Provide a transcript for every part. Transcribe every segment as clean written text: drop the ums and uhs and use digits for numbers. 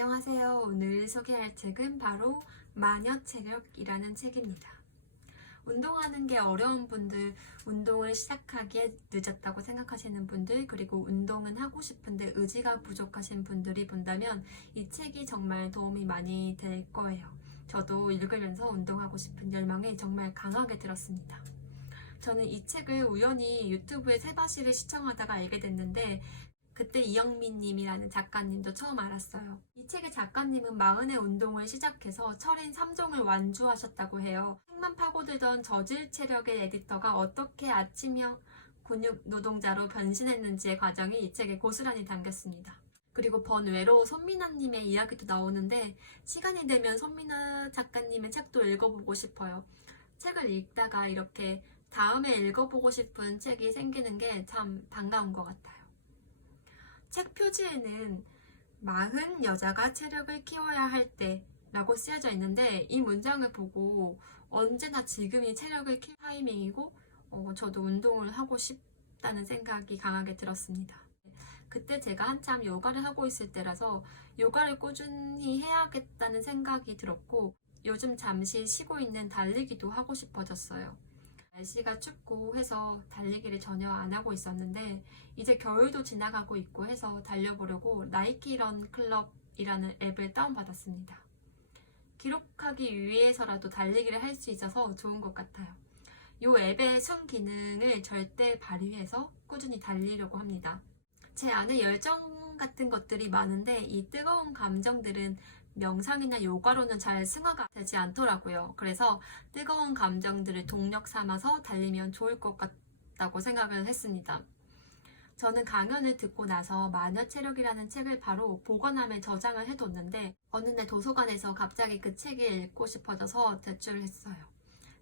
안녕하세요. 오늘 소개할 책은 바로 마녀체력이라는 책입니다. 운동하는 게 어려운 분들, 운동을 시작하기에 늦었다고 생각하시는 분들, 그리고 운동은 하고 싶은데 의지가 부족하신 분들이 본다면 이 책이 정말 도움이 많이 될 거예요. 저도 읽으면서 운동하고 싶은 열망이 정말 강하게 들었습니다. 저는 이 책을 우연히 유튜브에 세바시를 시청하다가 알게 됐는데 그때 이영민 님이라는 작가님도 처음 알았어요. 이 책의 작가님은 40의 운동을 시작해서 철인 3종을 완주하셨다고 해요. 책만 파고들던 저질 체력의 에디터가 어떻게 아침형 근육 노동자로 변신했는지의 과정이 이 책에 고스란히 담겼습니다. 그리고 번외로 손민아님의 이야기도 나오는데 시간이 되면 손민아 작가님의 책도 읽어보고 싶어요. 책을 읽다가 이렇게 다음에 읽어보고 싶은 책이 생기는 게 참 반가운 것 같아요. 책 표지에는 40 여자가 체력을 키워야 할 때라고 쓰여져 있는데 이 문장을 보고 언제나 지금이 체력을 키울 타이밍이고 저도 운동을 하고 싶다는 생각이 강하게 들었습니다. 그때 제가 한참 요가를 하고 있을 때라서 요가를 꾸준히 해야겠다는 생각이 들었고 요즘 잠시 쉬고 있는 달리기도 하고 싶어졌어요. 날씨가 춥고 해서 달리기를 전혀 안 하고 있었는데 이제 겨울도 지나가고 있고 해서 달려보려고 나이키런 클럽이라는 앱을 다운받았습니다. 기록하기 위해서라도 달리기를 할 수 있어서 좋은 것 같아요. 이 앱의 순기능을 절대 발휘해서 꾸준히 달리려고 합니다. 제 안에 열정 같은 것들이 많은데 이 뜨거운 감정들은 명상이나 요가로는 잘 승화가 되지 않더라고요. 그래서 뜨거운 감정들을 동력 삼아서 달리면 좋을 것 같다고 생각을 했습니다. 저는 강연을 듣고 나서 마녀체력이라는 책을 바로 보관함에 저장을 해뒀는데 어느 날 도서관에서 갑자기 그 책을 읽고 싶어져서 대출을 했어요.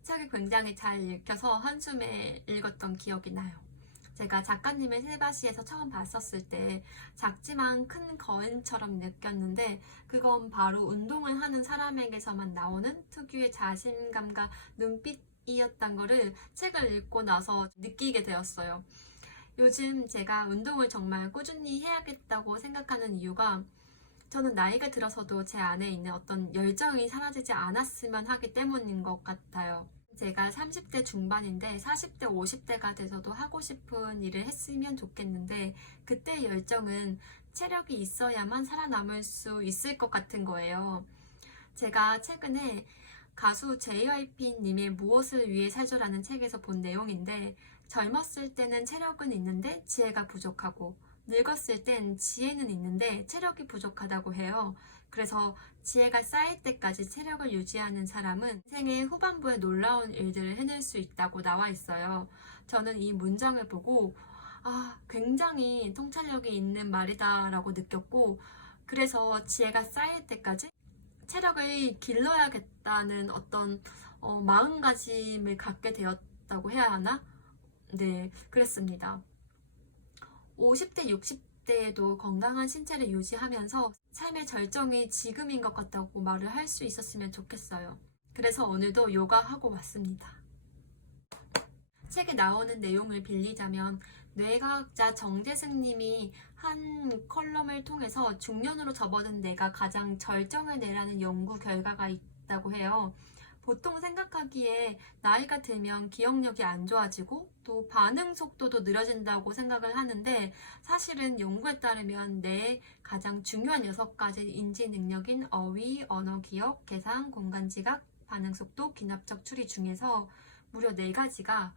책을 굉장히 잘 읽혀서 한숨에 읽었던 기억이 나요. 제가 작가님의 세바시에서 처음 봤었을 때 작지만 큰 거인처럼 느꼈는데 그건 바로 운동을 하는 사람에게서만 나오는 특유의 자신감과 눈빛이었던 거를 책을 읽고 나서 느끼게 되었어요. 요즘 제가 운동을 정말 꾸준히 해야겠다고 생각하는 이유가 저는 나이가 들어서도 제 안에 있는 어떤 열정이 사라지지 않았으면 하기 때문인 것 같아요. 제가 30대 중반인데 40대, 50대가 돼서도 하고 싶은 일을 했으면 좋겠는데 그때 열정은 체력이 있어야만 살아남을 수 있을 것 같은 거예요. 제가 최근에 가수 JYP님의 무엇을 위해 살죠라는 책에서 본 내용인데 젊었을 때는 체력은 있는데 지혜가 부족하고 늙었을 땐 지혜는 있는데 체력이 부족하다고 해요. 그래서 지혜가 쌓일 때까지 체력을 유지하는 사람은 생의 후반부에 놀라운 일들을 해낼 수 있다고 나와 있어요. 저는 이 문장을 보고 굉장히 통찰력이 있는 말이다 라고 느꼈고 그래서 지혜가 쌓일 때까지 체력을 길러야겠다는 어떤 마음가짐을 갖게 되었다고 해야 하나? 네, 그랬습니다. 50대, 60대에도 건강한 신체를 유지하면서 삶의 절정이 지금인 것 같다고 말을 할 수 있었으면 좋겠어요. 그래서 오늘도 요가하고 왔습니다. 책에 나오는 내용을 빌리자면 뇌과학자 정재승 님이 한 컬럼을 통해서 중년으로 접어든 내가 가장 절정을 내라는 연구 결과가 있다고 해요. 보통 생각하기에 나이가 들면 기억력이 안 좋아지고 또 반응 속도도 느려진다고 생각을 하는데 사실은 연구에 따르면 뇌의 가장 중요한 6가지 인지 능력인 어휘, 언어 기억, 계산, 공간 지각, 반응 속도, 기납적 추리 중에서 무려 4가지가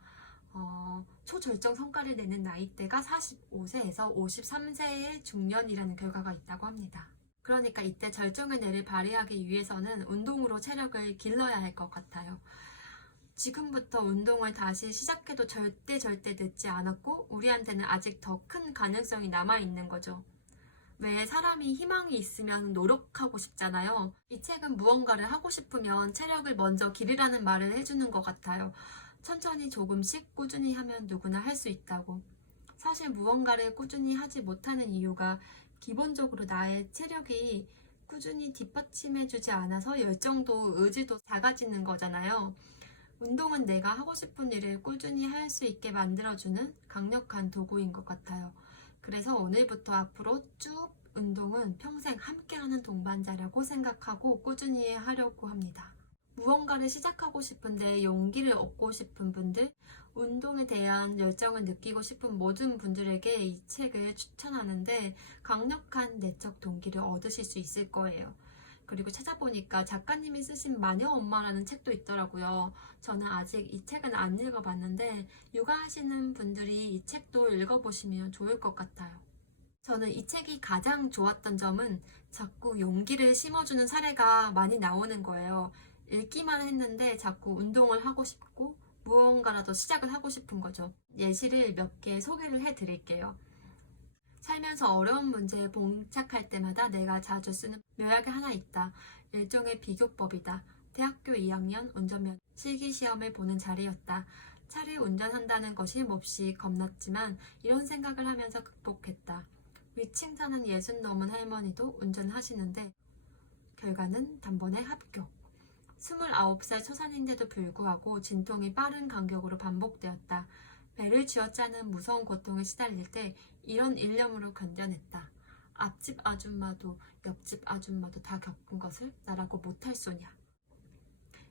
초절정 성과를 내는 나이대가 45세에서 53세의 중년이라는 결과가 있다고 합니다. 그러니까 이때 절정의 뇌를 발휘하기 위해서는 운동으로 체력을 길러야 할 것 같아요. 지금부터 운동을 다시 시작해도 절대 늦지 않았고 우리한테는 아직 더 큰 가능성이 남아있는 거죠. 왜 사람이 희망이 있으면 노력하고 싶잖아요. 이 책은 무언가를 하고 싶으면 체력을 먼저 기르라는 말을 해주는 것 같아요. 천천히 조금씩 꾸준히 하면 누구나 할 수 있다고. 사실 무언가를 꾸준히 하지 못하는 이유가 기본적으로 나의 체력이 꾸준히 뒷받침해주지 않아서 열정도 의지도 작아지는 거잖아요. 운동은 내가 하고 싶은 일을 꾸준히 할 수 있게 만들어주는 강력한 도구인 것 같아요. 그래서 오늘부터 앞으로 쭉 운동은 평생 함께하는 동반자라고 생각하고 꾸준히 하려고 합니다. 무언가를 시작하고 싶은데 용기를 얻고 싶은 분들, 운동에 대한 열정을 느끼고 싶은 모든 분들에게 이 책을 추천하는데 강력한 내적 동기를 얻으실 수 있을 거예요. 그리고 찾아보니까 작가님이 쓰신 마녀 엄마라는 책도 있더라고요. 저는 아직 이 책은 안 읽어봤는데 육아하시는 분들이 이 책도 읽어보시면 좋을 것 같아요. 저는 이 책이 가장 좋았던 점은 자꾸 용기를 심어주는 사례가 많이 나오는 거예요. 읽기만 했는데 자꾸 운동을 하고 싶고 무언가라도 시작을 하고 싶은 거죠. 예시를 몇 개 소개를 해드릴게요. 살면서 어려운 문제에 봉착할 때마다 내가 자주 쓰는 묘약이 하나 있다. 일종의 비교법이다. 대학교 2학년 운전면 실기시험을 보는 자리였다. 차를 운전한다는 것이 몹시 겁났지만 이런 생각을 하면서 극복했다. 위층 사는 60 넘은 할머니도 운전하시는데 결과는 단번에 합격. 29살 초산인데도 불구하고 진통이 빠른 간격으로 반복되었다. 배를 쥐어짜는 무서운 고통에 시달릴 때 이런 일념으로 견뎌냈다. 앞집 아줌마도 옆집 아줌마도 다 겪은 것을 나라고 못할 소냐.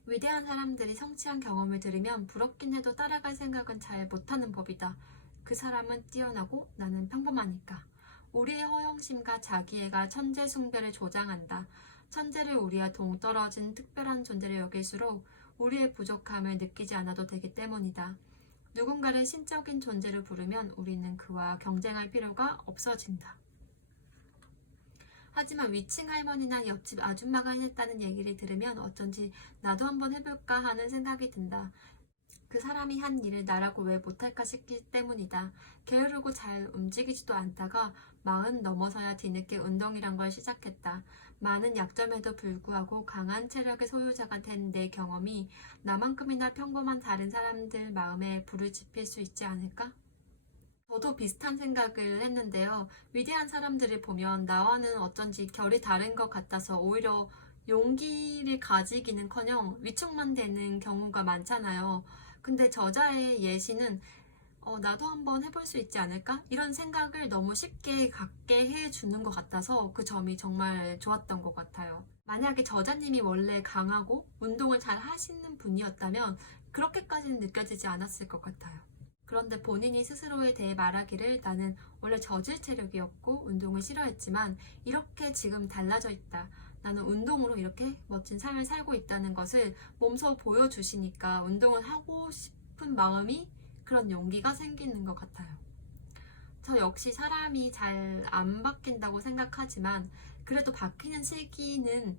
위대한 사람들이 성취한 경험을 들으면 부럽긴 해도 따라갈 생각은 잘 못하는 법이다. 그 사람은 뛰어나고 나는 평범하니까. 우리의 허영심과 자기애가 천재 숭배를 조장한다. 천재를 우리와 동떨어진 특별한 존재를 여길수록 우리의 부족함을 느끼지 않아도 되기 때문이다. 누군가를 신적인 존재로 부르면 우리는 그와 경쟁할 필요가 없어진다. 하지만 위층 할머니나 옆집 아줌마가 해냈다는 얘기를 들으면 어쩐지 나도 한번 해볼까 하는 생각이 든다. 그 사람이 한 일을 나라고 왜 못할까 싶기 때문이다. 게으르고 잘 움직이지도 않다가 40 넘어서야 뒤늦게 운동이란 걸 시작했다. 많은 약점에도 불구하고 강한 체력의 소유자가 된 내 경험이 나만큼이나 평범한 다른 사람들 마음에 불을 지필 수 있지 않을까? 저도 비슷한 생각을 했는데요. 위대한 사람들을 보면 나와는 어쩐지 결이 다른 것 같아서 오히려 용기를 가지기는커녕 위축만 되는 경우가 많잖아요. 근데 저자의 예시는 나도 한번 해볼 수 있지 않을까? 이런 생각을 너무 쉽게 갖게 해주는 것 같아서 그 점이 정말 좋았던 것 같아요. 만약에 저자님이 원래 강하고 운동을 잘 하시는 분이었다면 그렇게까지는 느껴지지 않았을 것 같아요. 그런데 본인이 스스로에 대해 말하기를 나는 원래 저질 체력이었고 운동을 싫어했지만 이렇게 지금 달라져 있다. 나는 운동으로 이렇게 멋진 삶을 살고 있다는 것을 몸소 보여주시니까 운동을 하고 싶은 마음이 그런 용기가 생기는 것 같아요. 저 역시 사람이 잘 안 바뀐다고 생각하지만 그래도 바뀌는 시기는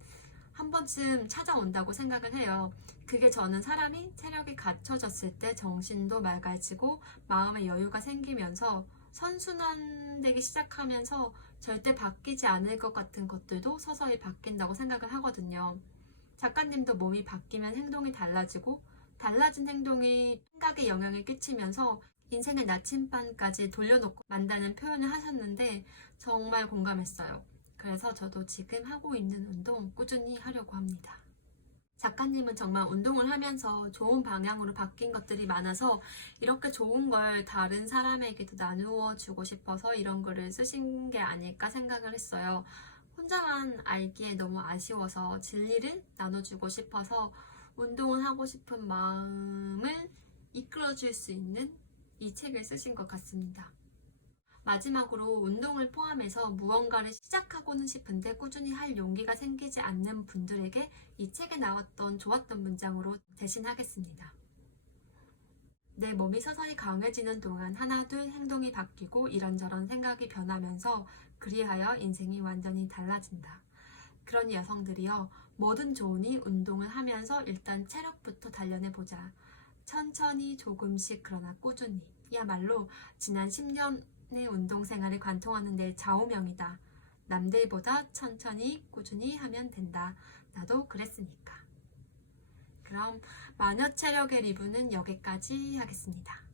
한 번쯤 찾아온다고 생각을 해요. 그게 저는 사람이 체력이 갖춰졌을 때 정신도 맑아지고 마음의 여유가 생기면서 선순환되기 시작하면서 절대 바뀌지 않을 것 같은 것들도 서서히 바뀐다고 생각을 하거든요. 작가님도 몸이 바뀌면 행동이 달라지고 달라진 행동이 생각에 영향을 끼치면서 인생의 나침반까지 돌려놓고 만다는 표현을 하셨는데 정말 공감했어요. 그래서 저도 지금 하고 있는 운동 꾸준히 하려고 합니다. 작가님은 정말 운동을 하면서 좋은 방향으로 바뀐 것들이 많아서 이렇게 좋은 걸 다른 사람에게도 나누어 주고 싶어서 이런 글을 쓰신 게 아닐까 생각을 했어요. 혼자만 알기에 너무 아쉬워서 진리를 나눠주고 싶어서 운동을 하고 싶은 마음을 이끌어줄 수 있는 이 책을 쓰신 것 같습니다. 마지막으로 운동을 포함해서 무언가를 시작하고는 싶은데 꾸준히 할 용기가 생기지 않는 분들에게 이 책에 나왔던 좋았던 문장으로 대신하겠습니다. 내 몸이 서서히 강해지는 동안 하나둘 행동이 바뀌고 이런저런 생각이 변하면서 그리하여 인생이 완전히 달라진다. 그런 여성들이여 뭐든 좋으니 운동을 하면서 일단 체력부터 단련해보자. 천천히 조금씩 그러나 꾸준히. 야말로 지난 10년의 운동 생활을 관통하는 내 좌우명이다. 남들보다 천천히 꾸준히 하면 된다. 나도 그랬으니까. 그럼 마녀 체력의 리뷰는 여기까지 하겠습니다.